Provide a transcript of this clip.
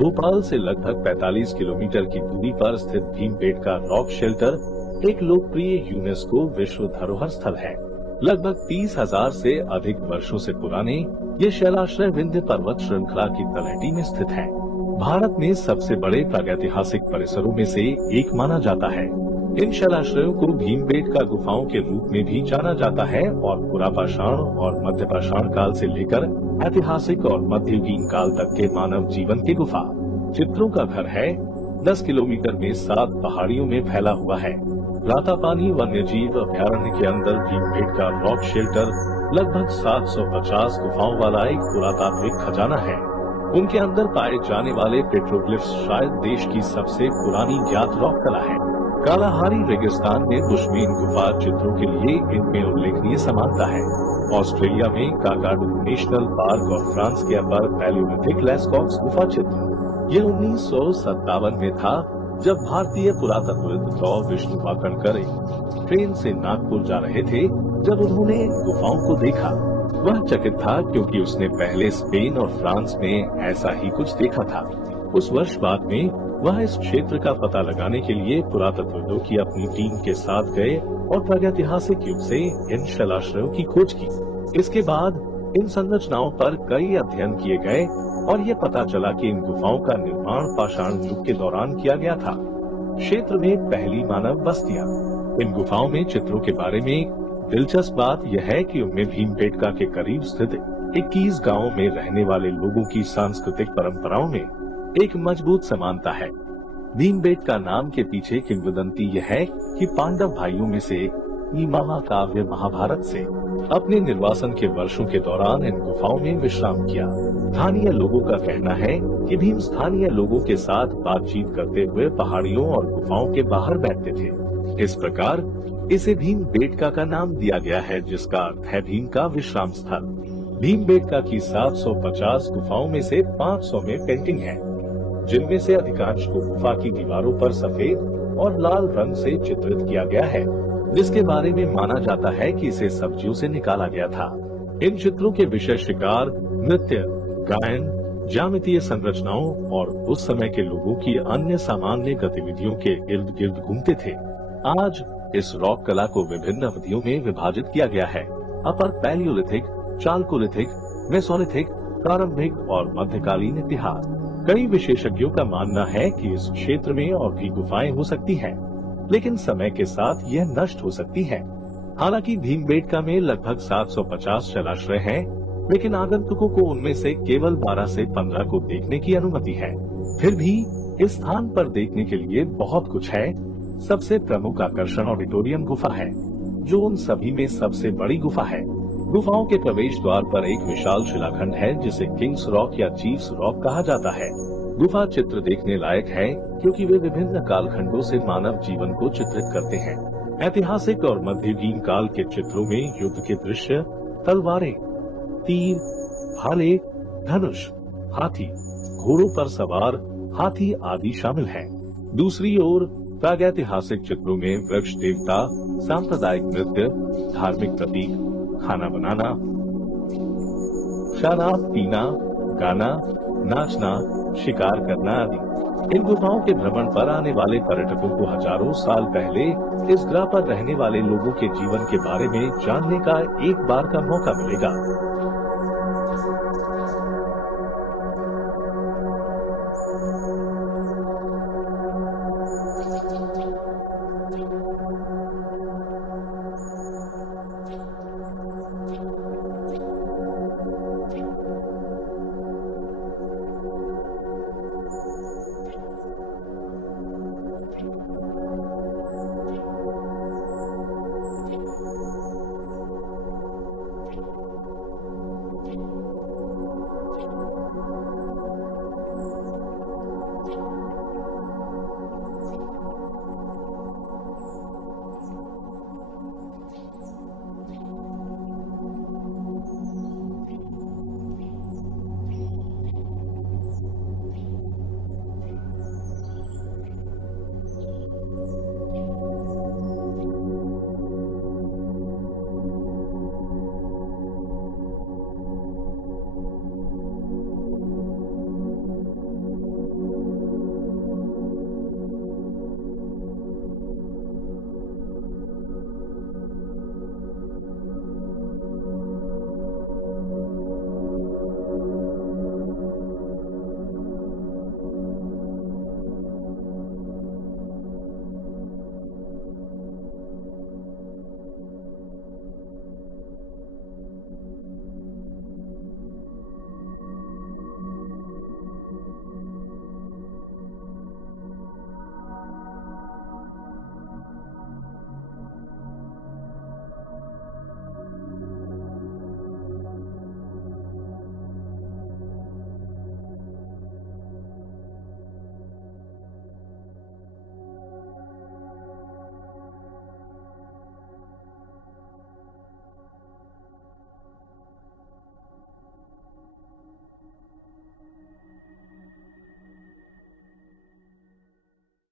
भोपाल से लगभग 45 किलोमीटर की दूरी पर स्थित भीमबेटका रॉक शेल्टर एक लोकप्रिय यूनेस्को विश्व धरोहर स्थल है। लगभग 30,000 से अधिक वर्षों से पुराने ये शैलाश्रय विंध्य पर्वत श्रृंखला की तलहटी में स्थित है। भारत में सबसे बड़े प्रागैतिहासिक परिसरों में से एक माना जाता है। इन शैलाश्रयों को भीमबेटका गुफाओं के रूप में भी जाना जाता है और पुरापाषाण और मध्यपाषाण काल से लेकर ऐतिहासिक और मध्ययुगीन काल तक के मानव जीवन की गुफा चित्रों का घर है। 10 किलोमीटर में 7 पहाड़ियों में फैला हुआ है। रातापानी वन्यजीव अभयारण्य के अंदर भीमबेटका रॉक शेल्टर लगभग 750 गुफाओं वाला एक पुरातात्विक खजाना है। उनके अंदर पाए जाने वाले पेट्रोग्लिफ्स शायद देश की सबसे पुरानी ज्ञात रॉक कला है। कालाहारी रेगिस्तान में बुशमीन गुफा चित्रों के लिए इनमें उल्लेखनीय समानता है। ऑस्ट्रेलिया में काकाडू नेशनल पार्क और फ्रांस के अपर पैलियोलिथिक लेस्कॉक्स गुफा चित्र ये 1957 में था, जब भारतीय पुरातत्वविद डॉ. विष्णु वाकणकर ट्रेन से नागपुर जा रहे थे। जब उन्होंने गुफाओं को देखा, वह चकित था क्योंकि उसने पहले स्पेन और फ्रांस में ऐसा ही कुछ देखा था। उस वर्ष बाद में वह इस क्षेत्र का पता लगाने के लिए पुरातत्वविदों की अपनी टीम के साथ गए और प्रागैतिहासिक युग से इन शैलाश्रयों की खोज की। इसके बाद इन संरचनाओं पर कई अध्ययन किए गए और ये पता चला कि इन गुफाओं का निर्माण पाषाण युग के दौरान किया गया था। क्षेत्र में पहली मानव बस्तियां। इन गुफाओं में चित्रों के बारे में दिलचस्प बात यह है कि उनमें भीमबेटका के करीब स्थित 21 गांवों में रहने वाले लोगों की सांस्कृतिक परंपराओं में एक मजबूत समानता है। भीमबेटका नाम के पीछे किंवदंती यह है कि पांडव भाइयों में से एक ने महाकाव्य महाभारत से अपने निर्वासन के वर्षों के दौरान इन गुफाओं में विश्राम किया। स्थानीय लोगों का कहना है कि भीम स्थानीय लोगों के साथ बातचीत करते हुए पहाड़ियों और गुफाओं के बाहर बैठते थे। इस प्रकार इसे भीमबेटका का नाम दिया गया है, जिसका अर्थ है भीम का विश्राम स्थल। भीमबेटका की 750 गुफाओं में से 500 में पेंटिंग है, जिनमें से अधिकांश को गुफा की दीवारों पर सफेद और लाल रंग से चित्रित किया गया है, जिसके बारे में माना जाता है कि इसे सब्जियों से निकाला गया था। इन चित्रों के विषय शिकार, नृत्य, गायन, ज्यामितीय संरचनाओं और उस समय के लोगों की अन्य सामान्य गतिविधियों के इर्द गिर्द घूमते थे। आज इस रॉक कला को विभिन्न अवधियों में विभाजित किया गया है। अपर पैलियोलिथिक, चालकोलिथिक, मेसोलिथिक, प्रारंभिक और मध्यकालीन इतिहास। कई विशेषज्ञों का मानना है कि इस क्षेत्र में और भी गुफाएं हो सकती हैं, लेकिन समय के साथ यह नष्ट हो सकती है। हालांकि भीमबेटका में लगभग 750 शैलाश्रय हैं, लेकिन आगंतुकों को उनमें से केवल 12 से 15 को देखने की अनुमति है। फिर भी इस स्थान पर देखने के लिए बहुत कुछ है। सबसे प्रमुख आकर्षण ऑडिटोरियम गुफा है, जो उन सभी में सबसे बड़ी गुफा है। गुफाओं के प्रवेश द्वार पर एक विशाल शिलाखंड है, जिसे किंग्स रॉक या चीफ्स रॉक कहा जाता है। गुफा चित्र देखने लायक है क्योंकि वे विभिन्न कालखंडों से मानव जीवन को चित्रित करते हैं। ऐतिहासिक और मध्ययुगीन काल के चित्रों में युद्ध के दृश्य, तलवारें, तीर, भाले, धनुष, हाथी, घोड़ों पर सवार हाथी आदि शामिल हैं। दूसरी ओर प्रागैतिहासिक चित्रों में वृक्ष देवता, सांप्रदायिक नृत्य, धार्मिक प्रतीक, खाना बनाना, शराब पीना, गाना, नाचना, शिकार करना आदि। इन गुफाओं के भ्रमण पर आने वाले पर्यटकों को हजारों साल पहले इस ग्रह पर रहने वाले लोगों के जीवन के बारे में जानने का एक बार का मौका मिलेगा।